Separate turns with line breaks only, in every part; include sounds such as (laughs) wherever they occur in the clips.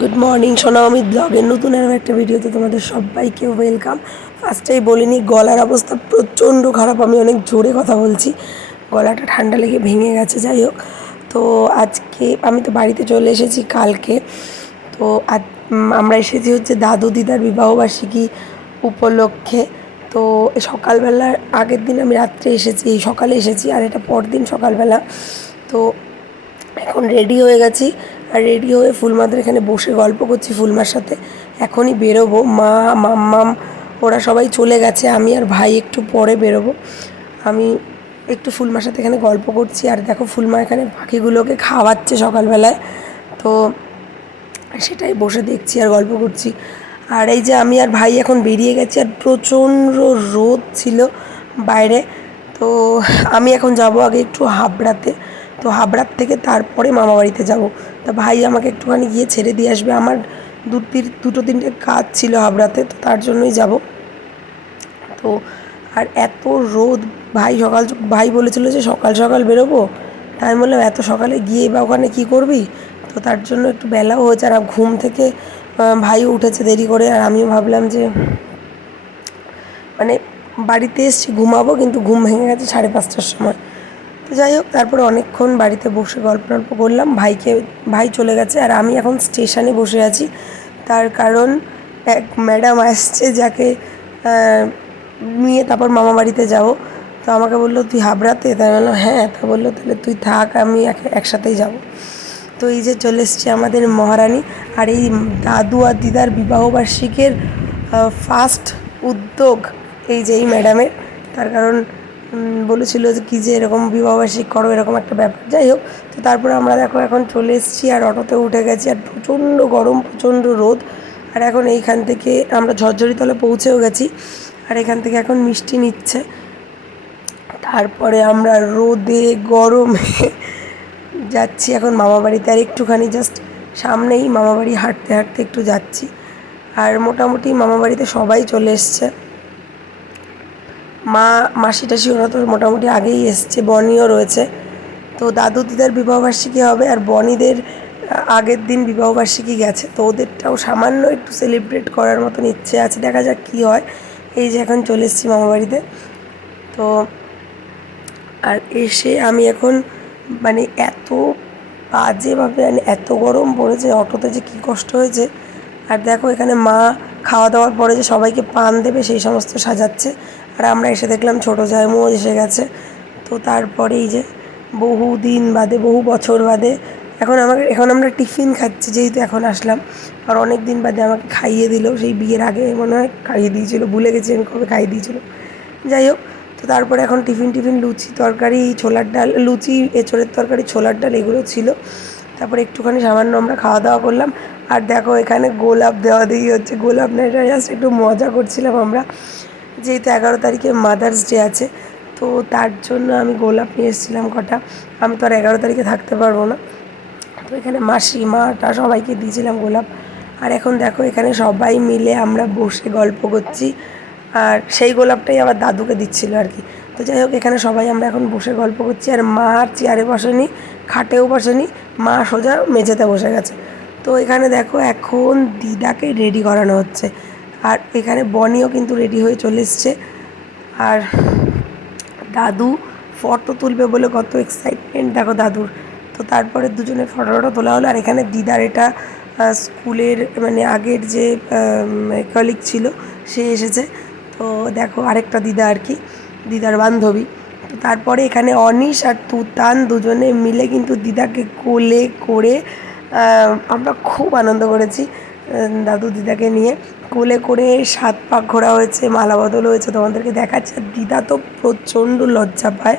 Good morning সোনা আমি ব্লগের নতুন আরও একটা ভিডিওতে তোমাদের সবাইকে ওয়েলকাম ফার্স্টেই বলিনি, গলার অবস্থা প্রচণ্ড খারাপ, আমি অনেক জোরে কথা বলছি। গলাটা ঠান্ডা লেগে ভেঙে গেছে, যাই হোক। তো আজকে আমি তো বাড়িতে চলে এসেছি কালকে। তো আজ আমরা এসেছি হচ্ছে দাদু দিদার বিবাহবার্ষিকী উপলক্ষে। তো সকালবেলার আগের দিন আমি রাত্রে এসেছি, সকালে এসেছি, আর এটা পরদিন সকালবেলা। তো এখন রেডি হয়ে গেছি। আর রেডি হয়ে ফুলমাদের এখানে বসে গল্প করছি ফুলমার সাথে। এখনই বেরোবো। মা, মাম্মাম, ওরা সবাই চলে গেছে। আমি আর ভাই একটু পরে বেরোবো। আমি একটু ফুলমার সাথে এখানে গল্প করছি। আর দেখো ফুলমা এখানে পাখিগুলোকে খাওয়াচ্ছে সকালবেলায়। তো সেটাই বসে দেখছি আর গল্প করছি। আর এই যে আমি আর ভাই এখন বেরিয়ে গেছি আর প্রচণ্ড রোদ ছিল বাইরে। তো আমি এখন যাব আগে একটু হাবড়াতে। তো হাবড়ার থেকে তারপরে মামা বাড়িতে যাব। তা ভাই আমাকে একটুখানি গিয়ে ছেড়ে দিয়ে আসবে। আমার দু তিন- দুটো তিনটে কাজ ছিল হাবড়াতে তো তার জন্যই যাব। তো আর এত রোদ ভাই সকাল ভাই বলেছিল যে সকাল সকাল বেরোবো। তাই আমি বললাম এত সকালে গিয়ে বা ওখানে কী করবি? তো তার জন্য একটু বেলাও হয়েছে আর ঘুম থেকে আহ, ভাই উঠেছে দেরি করে। আর আমিও ভাবলাম যে মানে বাড়িতে এসেছি ঘুমাবো কিন্তু ঘুম ভেঙে গেছে সাড়ে পাঁচটার সময়। তো যাই হোক, তারপরে অনেকক্ষণ বাড়িতে বসে গল্প টল্প করলাম। ভাইকে, ভাই চলে গেছে আর আমি এখন স্টেশনে বসে আছি। তার কারণ এক ম্যাডাম আসছে যাকে নিয়ে তারপর মামা বাড়িতে যাব। তো আমাকে বলল, তুই হাবড়াতে? তাই বললাম হ্যাঁ। তা বলল, তাহলে তুই থাক, আমি এক- একসাথেই যাব। তো এই যে চলে এসছে আমাদের মহারানী আর এই দাদু আর দিদার বিবাহবার্ষিকের ফার্স্ট উদ্যোগ এই যে এই ম্যাডামের। তার কারণ বলেছিল যে কী যে এরকম বিবাহবার্ষিক করো, এরকম একটা ব্যাপার। যাই হোক, তো তারপরে আমরা দেখো এখন চলে এসেছি আর অটোতে উঠে গেছি আর প্রচণ্ড গরম, প্রচণ্ড রোদ। আর এখন এইখান থেকে আমরা ঝরঝরিতলে পৌঁছেও গেছি। আর এখান থেকে এখন মিষ্টি নিচ্ছে। তারপরে আমরা রোদে, গরমে (laughs) যাচ্ছি এখন মামা বাড়িতে। আর একটুখানি জাস্ট সামনেই মামাবাড়ি হাঁটতে হাঁটতে একটু যাচ্ছি। আর মোটামুটি মামাবাড়িতে সবাই চলে এসছে। মা মাসি টাসি ওরা তো মোটামুটি আগেই এসছে, বনিও রয়েছে। তো দাদু দিদার বিবাহবার্ষিকী হবে আর বনিদের আগের দিন বিবাহবার্ষিকী গেছে। তো ওদেরটাও সামান্য একটু সেলিব্রেট করার মতন ইচ্ছে আছে, দেখা যাক কী হয়। এই যে এখন চলে এসেছি মামাবাড়িতে তো আর এসে আমি এখন মানে এত বাজেভাবে মানে এত গরম পড়েছে, অটোতে যে কী কষ্ট হয়েছে। আর দেখো এখানে মা খাওয়া দাওয়ার পরে যে সবাইকে পান দেবে, সেই সমস্ত সাজাচ্ছে। আর আমরা এসে দেখলাম ছোটো জায়মও এসে গেছে। তো তারপরে এই যে বহু দিন বাদে, বহু বছর বাদে এখন আমাকে, এখন আমরা টিফিন খাচ্ছি যেহেতু এখন আসলাম। আর অনেক দিন বাদে আমাকে খাইয়ে দিল, সেই বিয়ের আগে মনে হয় খাইয়ে দিয়েছিল, ভুলে গেছি আমি কবে খাইয়ে দিয়েছিল। যাই হোক, তো তারপরে এখন টিফিন টিফিন, লুচি তরকারি, ছোলার ডাল, লুচি, এঁচড়ের তরকারি, ছোলার ডাল এগুলো ছিল। তারপরে একটুখানি সামান্য আমরা খাওয়া দাওয়া করলাম। আর দেখো এখানে গোলাপ দেওয়া দিয়ে হচ্ছে, গোলাপ না এটা জাস্ট একটু মজা করছিলাম আমরা। যেহেতু এগারো তারিখে মাদার্স ডে আছে, তো তার জন্য আমি গোলাপ নিয়ে এসেছিলাম কটা। আমি তো আর এগারো তারিখে থাকতে পারব না। তো এখানে মাসি মাটা সবাইকে দিয়েছিলাম গোলাপ। আর এখন দেখো, এখানে সবাই মিলে আমরা বসে গল্প করছি। আর সেই গোলাপটাই আবার দাদুকে দিচ্ছিল আর কি। তো যাই হোক, এখানে সবাই আমরা এখন বসে গল্প করছি। আর মা আর চেয়ারে বসেনি, খাটেও বসেনি, মা সোজা মেঝেতে বসে গেছে। তো এখানে দেখো, এখন দিদাকে রেডি করানো হচ্ছে। আর এখানে বনিও কিন্তু রেডি হয়ে চলে এসছে। আর দাদু ফটো তুলবে বলে কত এক্সাইটমেন্ট দেখো দাদুর। তো তারপরে দুজনে ফটো টটো তোলা হলো। আর এখানে দিদার এটা স্কুলের মানে আগের যে কলিগ ছিল, সে এসেছে। তো দেখো আরেকটা দিদা আর কি, দিদার বান্ধবী। তো তারপরে এখানে অনিশ আর তুতান দুজনে মিলে কিন্তু দিদাকে কোলে করে আমরা খুব আনন্দ করেছি দাদু দিদাকে নিয়ে। কোলে করে সাত পাক ঘোরা হয়েছে, মালা বদল হয়েছে, তোমাদেরকে দেখাচ্ছে। আর দিদা তো প্রচণ্ড লজ্জা পায়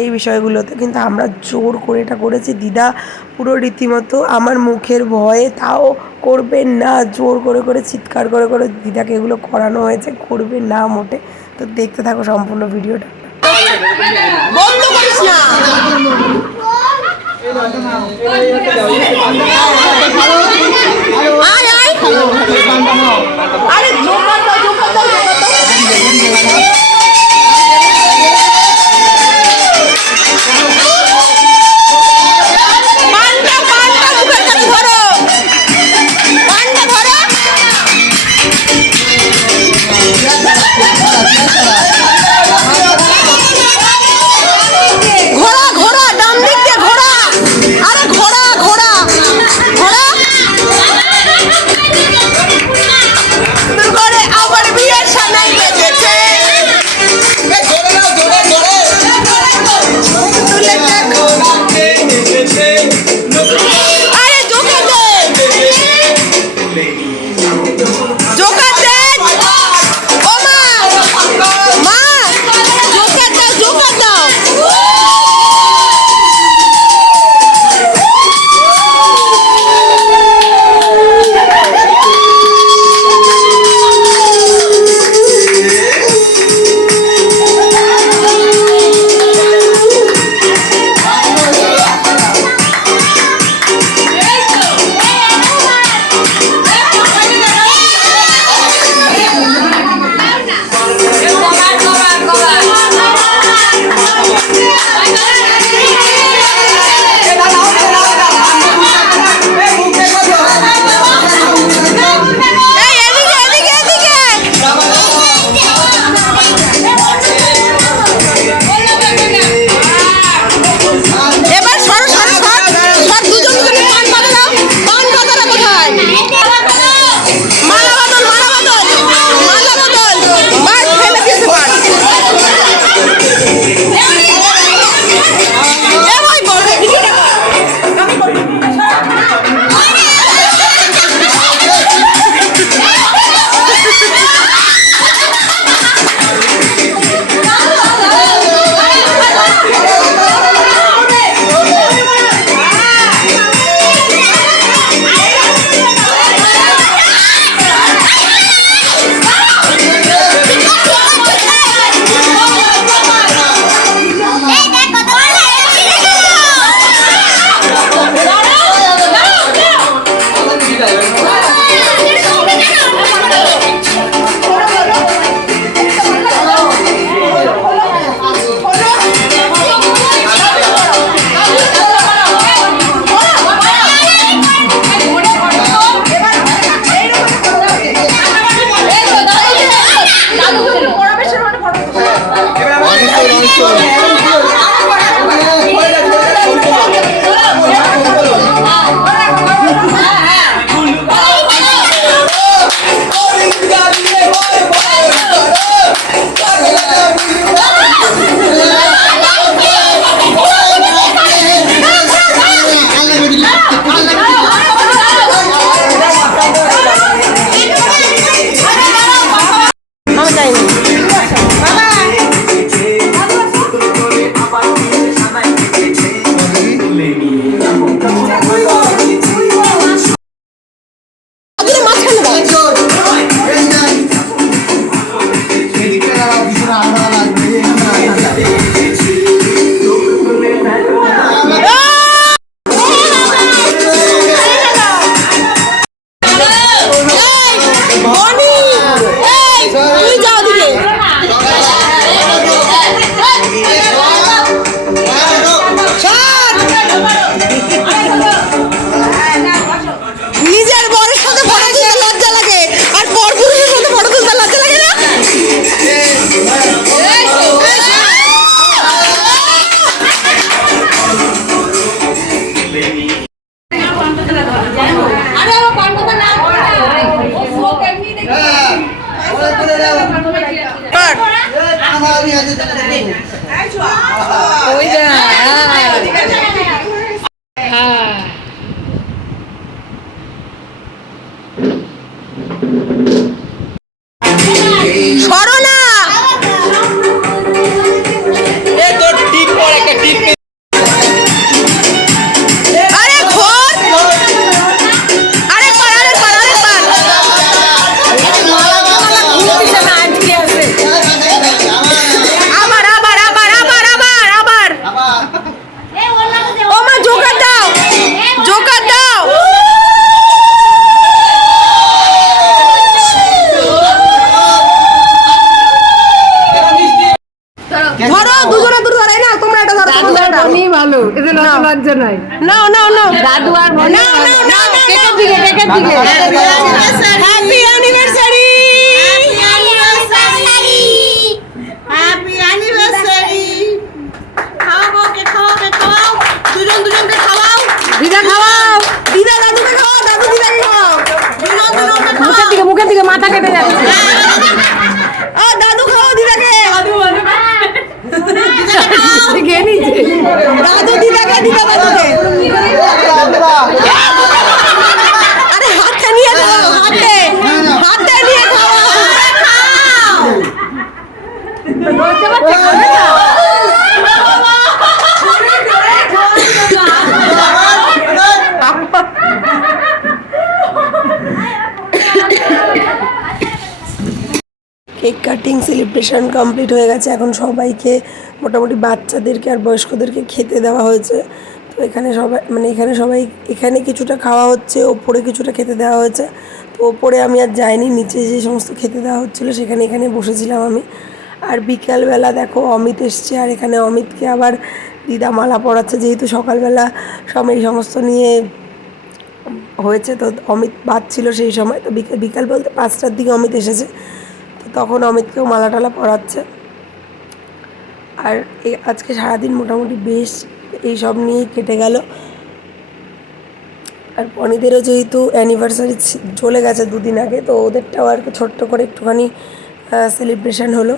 এই বিষয়গুলোতে, কিন্তু আমরা জোর করে এটা করেছি। দিদা পুরো রীতিমতো আমার মুখের ভয়ে তাও করবে না, জোর করে করে, চিৎকার করে করে দিদাকে এগুলো করানো হয়েছে, করবে না মোটে। তো দেখতে থাকো সম্পূর্ণ ভিডিওটা।
আয়। আরে জোর দাও জোর দাও জোর দাও। Amén. ধরো
দুজনে দুটো ধরে না তোমরা এটা ধরো
দাদু আর বনি ভালো এতে লজ্জা লজ্জা নাই।
নাও নাও নাও
দাদু আর বনি
না, না, না, না,
কেকের দিকে কেকের দিকে।
হ্যাপি অ্যানিভার্সারি
হ্যাপি অ্যানিভার্সারি খাওয়াবো কে খাওয়াবে খাওয়াও দুজন দুজনকে খাওয়াও।
দিদা খাওয়াও। দিদা দাদুকে খাওয়াও দাদু দিদাকে খাওয়াও।
মুখের দিকে মুখের দিকে মাথা কেটে যাচ্ছে।
দাদু দিদাকে দিদা দাদুকে আরে হাতে নিয়ে খাও হাতে হাতে নিয়ে খাওয়াও
লজ্জা পাচ্ছে খাবে না
কেক কাটিং সেলিব্রেশন কমপ্লিট হয়ে গেছে। এখন সবাইকে, মোটামুটি বাচ্চাদেরকে আর বয়স্কদেরকে খেতে দেওয়া হয়েছে। তো এখানে সবাই মানে এখানে সবাই, এখানে কিছুটা খাওয়া হচ্ছে, ওপরে কিছুটা খেতে দেওয়া হয়েছে। তো ওপরে আমি আর যাইনি, নিচে যে সমস্ত খেতে দেওয়া হচ্ছিল সেখানে এখানে বসেছিলাম আমি। আর বিকালবেলা দেখো অমিত এসছে, আর এখানে অমিতকে আবার দিদা মালা পড়াচ্ছে যেহেতু সকালবেলা সব এই সমস্ত নিয়ে হয়েছে, তো অমিত বাজছিল সেই সময়। তো বিকেল বিকাল বলতে পাঁচটার দিকে অমিত এসেছে। তখন অমিতকেও মালা টালা পরাচ্ছে। আর এই আজকে সারাদিন মোটামুটি বেশ এই সব নিয়েই কেটে গেল। আর পনিদেরও যেহেতু অ্যানিভার্সারি চলে গেছে দুদিন আগে, তো ওদেরটাও আর কি ছোট্ট করে একটুখানি সেলিব্রেশন হলো।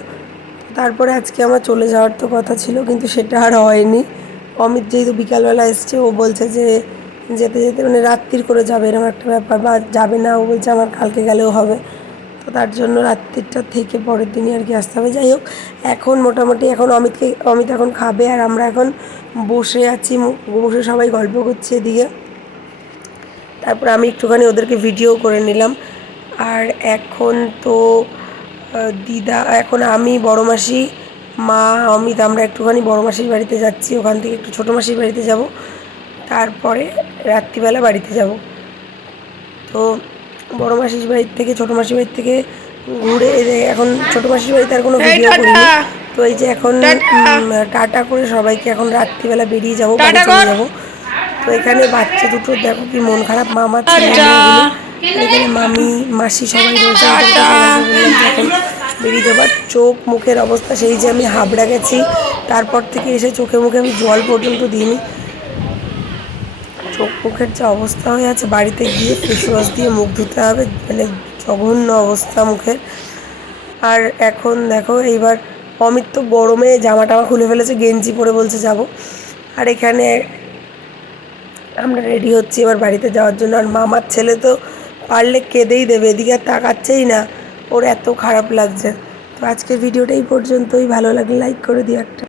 তারপরে আজকে আমার চলে যাওয়ার তো কথা ছিল, কিন্তু সেটা আর হয়নি। অমিত যেহেতু বিকালবেলা এসছে, ও বলছে যে যেতে যেতে মানে রাত্রির করে যাবে এরকম একটা ব্যাপার, বা যাবে না, ও বলছে আমার কালকে গেলেও হবে। তো তার জন্য রাত্রিটা থেকে পরের দিনই আর কি আসতে হবে। যাই হোক, এখন মোটামুটি এখন অমিতকে, অমিত এখন খাবে আর আমরা এখন বসে আছি বসে সবাই গল্প করছি এদিকে। তারপর আমি একটুখানি ওদেরকে ভিডিও করে নিলাম। আর এখন তো দিদা, এখন আমি, বড় মাসি, মা, অমিত, আমরা একটুখানি বড় মাসির বাড়িতে যাচ্ছি, ওখান থেকে একটু ছোটো মাসির বাড়িতে যাব। তারপরে রাত্রিবেলা বাড়িতে যাব। তো বড় মাসির বাড়ির থেকে ছোটো মাসির বাড়ির থেকে ঘুরে এখন ছোটো মাসির বাড়িতে আর কোনো ভিডিও করিনি। তো এই যে এখন টাটা। করে সবাইকে এখন রাত্রিবেলা বেরিয়ে যাব বাড়ি চলে যাব। তো এখানে বাচ্চা দুটো দেখো কি মন খারাপ মামা এখানে মামি মাসি সবাই রয়েছে এখন বেরিয়ে যাবার চোখ মুখের অবস্থা সেই যে আমি হাবড়া গেছি তারপর থেকে এসে চোখে মুখে আমি জল পর্যন্ত দিইনি। চোখ মুখের যে অবস্থা হয়ে আছে, বাড়িতে গিয়ে ফেস ওয়াশ দিয়ে মুখ ধুতে হবে মানে জঘন্য অবস্থা মুখের। আর এখন দেখো, এইবার অমিত তো গরমে জামা টামা খুলে ফেলেছে, গেঞ্জি পরে বলছে যাব। আর এখানে আমরা রেডি হচ্ছি এবার বাড়িতে যাওয়ার জন্য। আর মামার ছেলে তো পারলে কেঁদেই দেবে, এদিকে আর তাকাচ্ছেই না। ওর এত খারাপ লাগছে। তো আজকের ভিডিওটা এই পর্যন্তই। ভালো লাগলে লাইক করে দিও একটা।